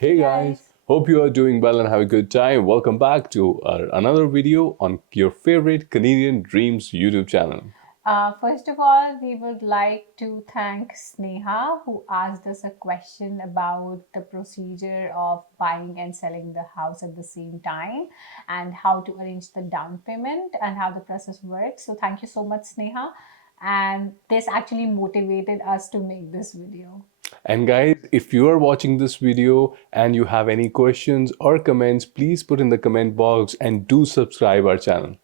Hey Hey guys, guys. hope you are doing well and have a good time. Welcome back to another video on your favorite Canadian Dreams YouTube channel. First of all, we would like to thank Sneha who asked us a question about the procedure of buying and selling the house at the same time and how to arrange the down payment and how the process works. So, thank you so much, Sneha. And this actually motivated us to make this video. And guys, if you are watching this video and you have any questions or comments, please put in the comment box and do subscribe our channel.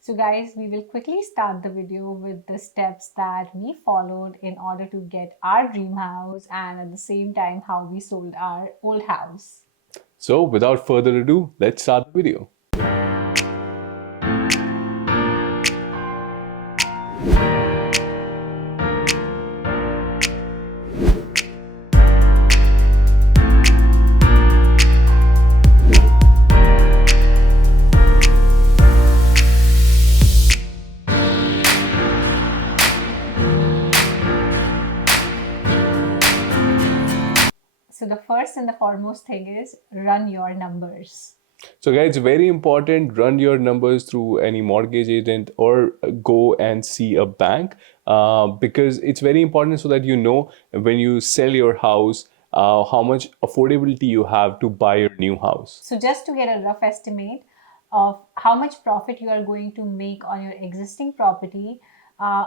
So guys, we will quickly start the video with the steps that we followed in order to get our dream house and at the same time how we sold our old house. So without further ado, let's start the video. So the first and the foremost thing is run your numbers. So guys, very important, run your numbers through any mortgage agent or go and see a bank because it's very important so that you know when you sell your house, how much affordability you have to buy your new house. So just to get a rough estimate of how much profit you are going to make on your existing property,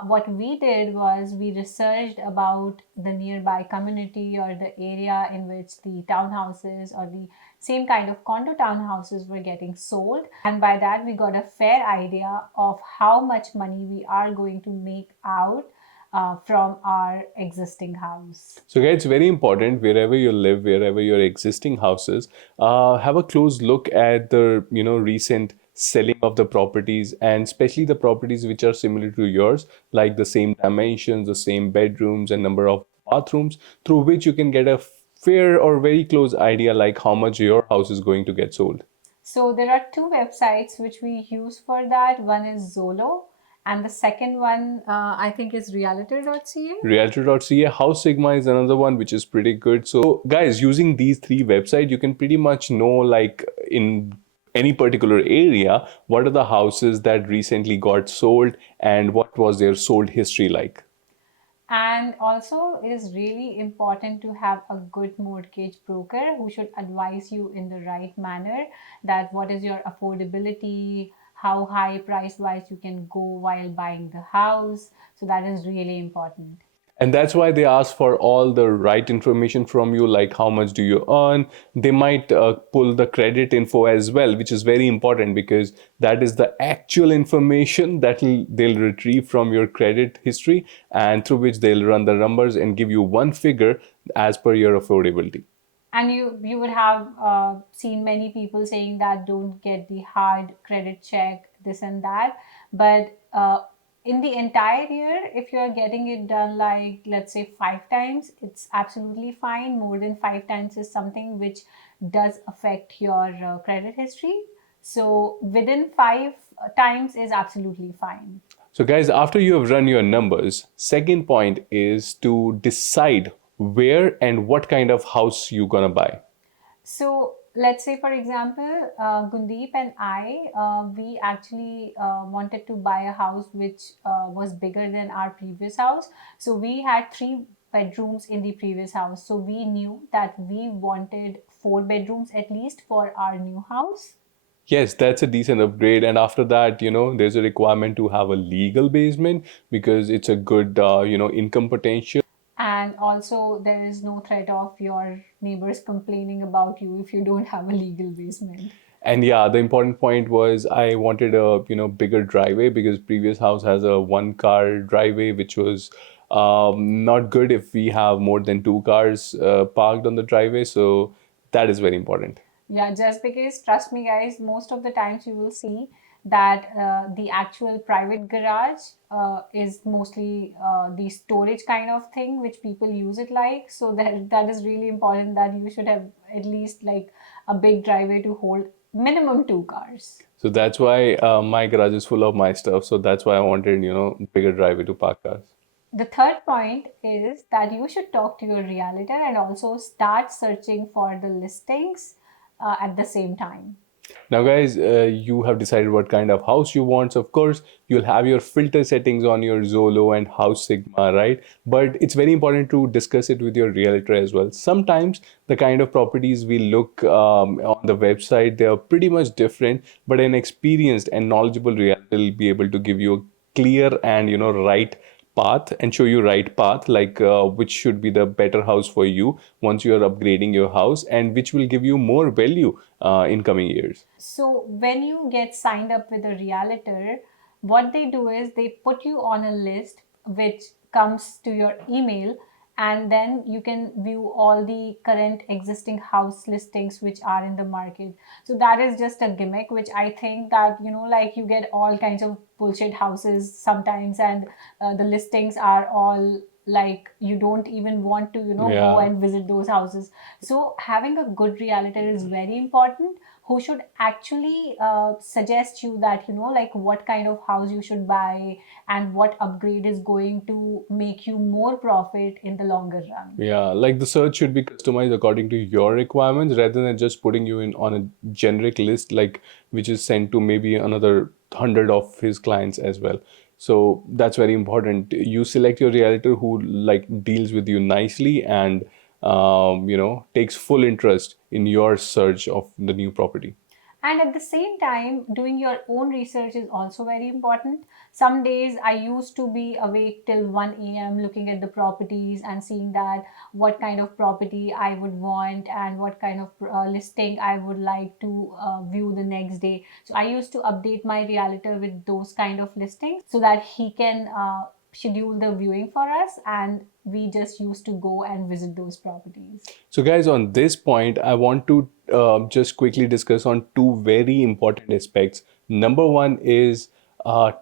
what we did was we researched about the nearby community or the area in which the townhouses or the same kind of condo townhouses were getting sold. And by that, we got a fair idea of how much money we are going to make out from our existing house. So guys, it's very important wherever you live, wherever your existing houses, have a close look at the recent selling of the properties and especially the properties which are similar to yours, like the same dimensions, the same bedrooms and number of bathrooms, through which you can get a fair or very close idea like how much your house is going to get sold. So there are two websites which we use for that. One is Zolo, and the second one I think is realtor.ca. Realtor.ca. House Sigma is another one which is pretty good. So guys, using these three websites, you can pretty much know like in any particular area what are the houses that recently got sold and what was their sold history like. And also, it is really important to have a good mortgage broker who should advise you in the right manner that what is your affordability, how high price wise you can go while buying the house. So, that is really important. And that's why they ask for all the right information from you, like how much do you earn. They might pull the credit info as well, which is very important because that is the actual information that they'll retrieve from your credit history and through which they'll run the numbers and give you one figure as per your affordability. And you would have seen many people saying that don't get the hard credit check, this and that. But in the entire year, if you're getting it done like let's say 5 times, it's absolutely fine. More than 5 times is something which does affect your credit history. So within 5 times is absolutely fine. So guys, after you have run your numbers, second point is to decide where and what kind of house you're gonna buy. So let's say, for example, Gundeep and I, we actually wanted to buy a house which was bigger than our previous house. So we had 3 bedrooms in the previous house. So we knew that we wanted 4 bedrooms at least for our new house. Yes, that's a decent upgrade. And after that, there's a requirement to have a legal basement because it's a good, income potential. And also, there is no threat of your neighbors complaining about you if you don't have a legal basement. And yeah, the important point was I wanted a, bigger driveway because previous house has a one car driveway, which was not good if we have more than two cars parked on the driveway. So that is very important. Yeah, just because, trust me, guys, most of the times you will see that the actual private garage is mostly the storage kind of thing which people use it like. So that is really important that you should have at least like a big driveway to hold minimum 2 cars. So that's why my garage is full of my stuff. So that's why I wanted, bigger driveway to park cars. The third point is that you should talk to your realtor and also start searching for the listings at the same time. Now, guys, you have decided what kind of house you want. So, of course, you'll have your filter settings on your Zolo and House Sigma, right? But it's very important to discuss it with your realtor as well. Sometimes the kind of properties we look on the website, they are pretty much different, but an experienced and knowledgeable realtor will be able to give you a clear and right path and show you right path, like which should be the better house for you once you are upgrading your house, and which will give you more value in coming years. So when you get signed up with a realtor, what they do is they put you on a list which comes to your email, and then you can view all the current existing house listings which are in the market. So that is just a gimmick, which I think that, like you get all kinds of bullshit houses sometimes, and the listings are all like you don't even want to go Yeah. and visit those houses. So having a good realtor is very important, who should actually suggest you that like what kind of house you should buy and what upgrade is going to make you more profit in the longer run. Yeah, like the search should be customized according to your requirements rather than just putting you in on a generic list, like which is sent to maybe another 100 of his clients as well. So that's very important. You select your realtor who like deals with you nicely and takes full interest in your search of the new property. And at the same time, doing your own research is also very important. Some days I used to be awake till 1 a.m. looking at the properties and seeing that what kind of property I would want and what kind of listing I would like to view the next day. So I used to update my realtor with those kind of listings so that he can schedule the viewing for us, and we just used to go and visit those properties. So, guys, on this point, I want to just quickly discuss on two very important aspects. Number one is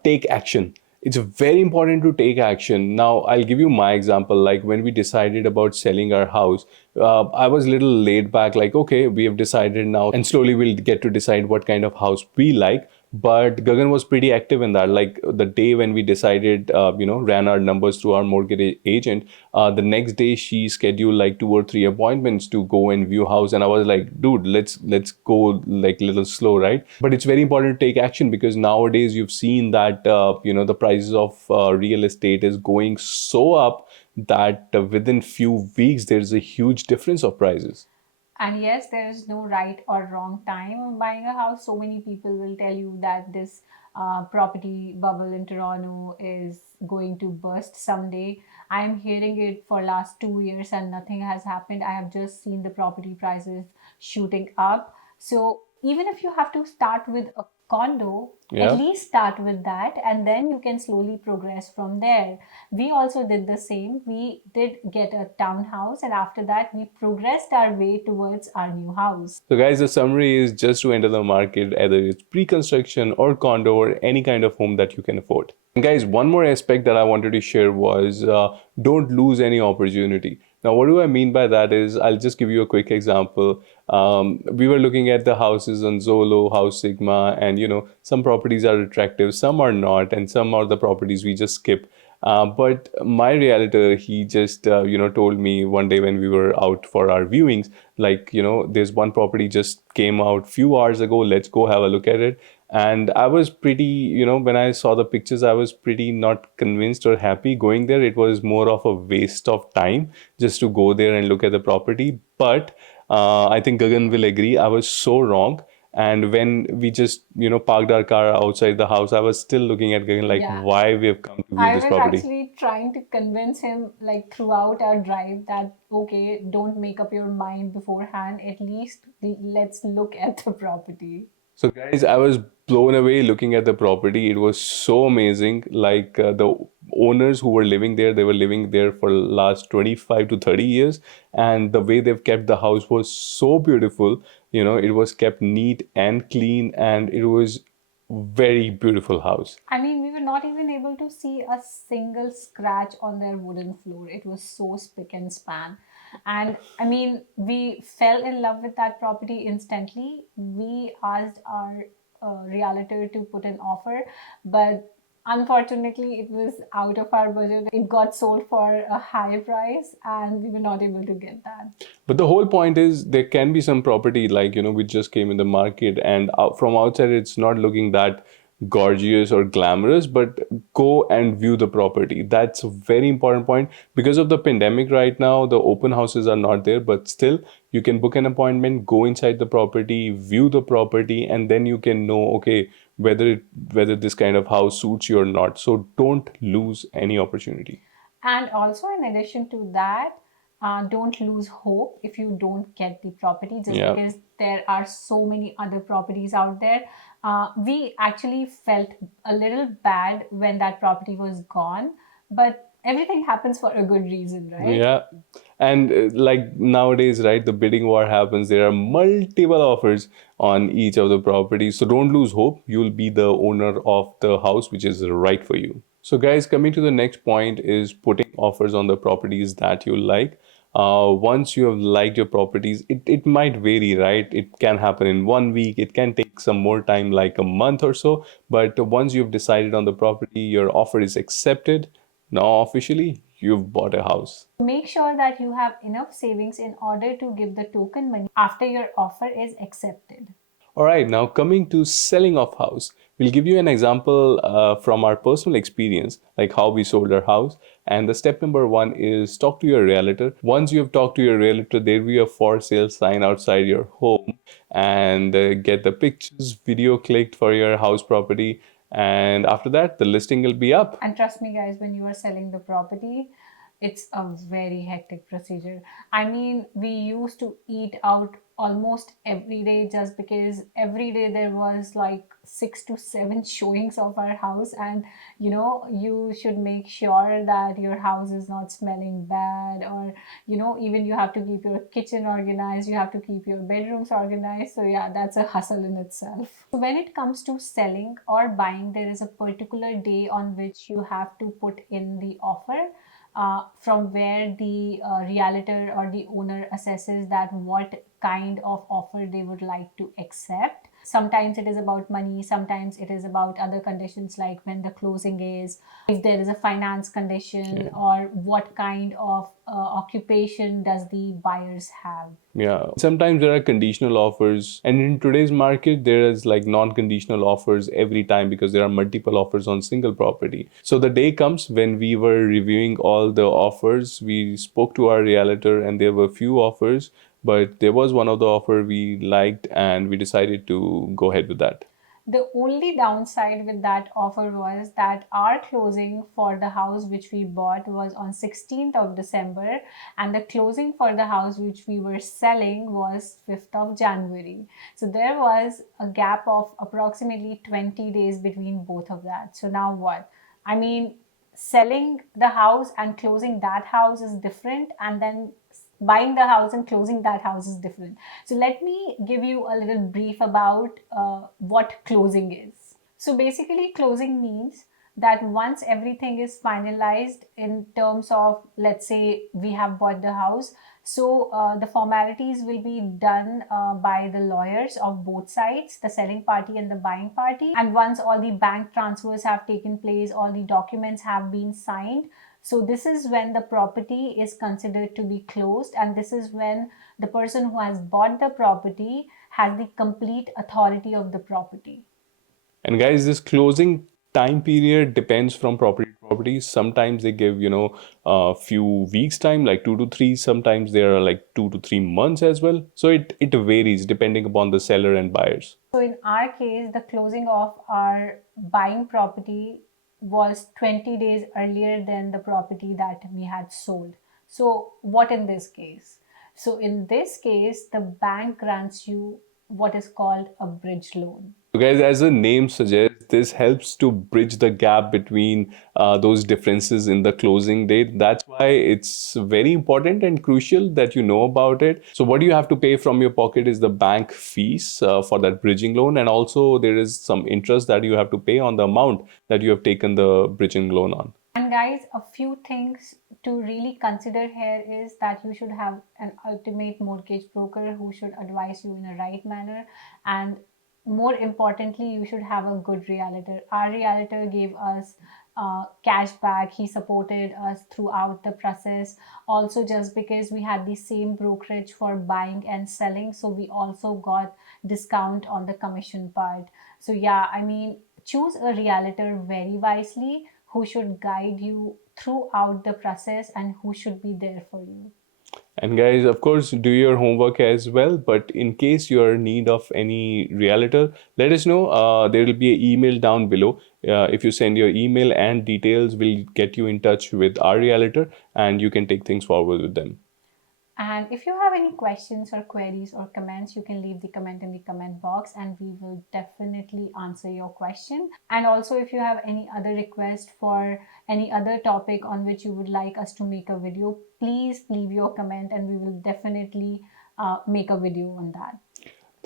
take action. It's very important to take action. Now, I'll give you my example. Like when we decided about selling our house, I was a little laid back, like, okay, we have decided now, and slowly we'll get to decide what kind of house we like. But Gagan was pretty active in that. Like the day when we decided, ran our numbers through our mortgage agent, the next day she scheduled like 2 or 3 appointments to go and view house, and I was like, dude, let's go like little slow, right? But it's very important to take action because nowadays you've seen that the prices of real estate is going so up that within few weeks there's a huge difference of prices. And yes, there is no right or wrong time of buying a house. So many people will tell you that this property bubble in Toronto is going to burst someday. I'm hearing it for last 2 years and nothing has happened. I have just seen the property prices shooting up. So even if you have to start with a condo, at Yeah. least start with that and then you can slowly progress from there. We also did the same. We did get a townhouse, and after that we progressed our way towards our new house. So, guys, the summary is just to enter the market, either it's pre construction or condo or any kind of home that you can afford. And, guys, one more aspect that I wanted to share was don't lose any opportunity. Now, what do I mean by that is I'll just give you a quick example. We were looking at the houses on Zolo, House Sigma, and some properties are attractive, some are not, and some are the properties we just skip. But my realtor, he just told me one day when we were out for our viewings, like there's one property just came out few hours ago. Let's go have a look at it. And I was pretty, when I saw the pictures, I was pretty not convinced or happy going there. It was more of a waste of time just to go there and look at the property. But I think Gagan will agree. I was so wrong. And when we just, parked our car outside the house, I was still looking at Gagan like, Yeah. why we have come to view I this was property. actually trying to convince him, like throughout our drive, that okay, don't make up your mind beforehand. At least let's look at the property. So, guys, I was blown away looking at the property. It was so amazing. Like the owners who were living there, they were living there for last 25 to 30 years. And the way they've kept the house was so beautiful. It was kept neat and clean, and it was very beautiful house. I mean, we were not even able to see a single scratch on their wooden floor. It was so spick and span. And I mean, we fell in love with that property instantly. We asked our realtor to put an offer, but Unfortunately, it was out of our budget. It got sold for a high price, and we were not able to get that. But the whole point is there can be some property like, which just came in the market and from outside it's not looking that gorgeous or glamorous, but go and view the property. That's a very important point. Because of the pandemic right now, the open houses are not there, but still you can book an appointment, go inside the property, view the property, and then you can know, okay, whether this kind of house suits you or not. So don't lose any opportunity. And also, in addition to that, don't lose hope if you don't get the property just Yeah. because there are so many other properties out there. We actually felt a little bad when that property was gone, but everything happens for a good reason, right? Yeah. And like nowadays, right, the bidding war happens. There are multiple offers on each of the properties. So don't lose hope. You'll be the owner of the house which is right for you. So, guys, coming to the next point is putting offers on the properties that you like. Once you have liked your properties, it might vary, right? It can happen in 1 week, it can take some more time, like a month or so. But once you've decided on the property, your offer is accepted. Now, officially, you've bought a house. Make sure that you have enough savings in order to give the token money after your offer is accepted. All right, now coming to selling of house, we'll give you an example from our personal experience, like how we sold our house. And the step number one is talk to your realtor. Once you have talked to your realtor, there will be a for sale sign outside your home, and get the pictures, video clicked for your house property. And after that, the listing will be up. And trust me, guys, when you are selling the property, it's a very hectic procedure. I mean, we used to eat out almost every day just because every day there was like 6 to 7 showings of our house. And you should make sure that your house is not smelling bad, or even you have to keep your kitchen organized, you have to keep your bedrooms organized. So, yeah, that's a hustle in itself. So when it comes to selling or buying, there is a particular day on which you have to put in the offer, from where the realtor or the owner assesses that what kind of offer they would like to accept. Sometimes it is about money, sometimes it is about other conditions like when the closing is, if there is a finance condition, or what kind of occupation does the buyers have. Yeah, sometimes there are conditional offers, and in today's market, there is like non-conditional offers every time because there are multiple offers on single property. So the day comes when we were reviewing all the offers, we spoke to our realtor, and there were few offers, but there was one of the offer we liked, and we decided to go ahead with that. The only downside with that offer was that our closing for the house which we bought was on 16th of December, and the closing for the house which we were selling was 5th of January. So there was a gap of approximately 20 days between both of that. So now what? I mean, selling the house and closing that house is different, and then buying the house and closing that house is different. So let me give you a little brief about what closing is. So basically, closing means that once everything is finalized in terms of, let's say, we have bought the house, so the formalities will be done by the lawyers of both sides, the selling party and the buying party. And once all the bank transfers have taken place, all the documents have been signed, so this is when the property is considered to be closed, and this is when the person who has bought the property has the complete authority of the property. And guys, this closing time period depends from property to property. Sometimes they give, a few weeks time, like 2 to 3. Sometimes there are like 2 to 3 months as well. So it varies depending upon the seller and buyers. So in our case, the closing of our buying property was 20 days earlier than the property that we had sold. So what in this case? So in this case, the bank grants you what is called a bridge loan. So, guys, as the name suggests, this helps to bridge the gap between those differences in the closing date. That's why it's very important and crucial that you know about it. So, what you have to pay from your pocket is the bank fees for that bridging loan, and also there is some interest that you have to pay on the amount that you have taken the bridging loan on. And guys, a few things to really consider here is that you should have an ultimate mortgage broker who should advise you in a right manner. And more importantly, you should have a good realtor. Our realtor gave us cash back. He supported us throughout the process. Also, just because we had the same brokerage for buying and selling, so we also got discount on the commission part. So yeah, I mean, choose a realtor very wisely who should guide you throughout the process and who should be there for you. And guys, of course, do your homework as well. But in case you're in need of any realtor, let us know. There will be an email down below. If you send your email and details, we'll get you in touch with our realtor and you can take things forward with them. And if you have any questions or queries or comments, you can leave the comment in the comment box and we will definitely answer your question. And also, if you have any other request for any other topic on which you would like us to make a video, please leave your comment and we will definitely make a video on that.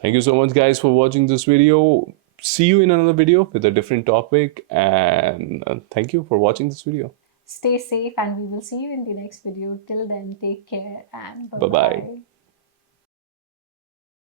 Thank you so much, guys, for watching this video. See you in another video with a different topic. And thank you for watching this video. Stay safe and we will see you in the next video. Till then, take care and bye Bye bye. bye.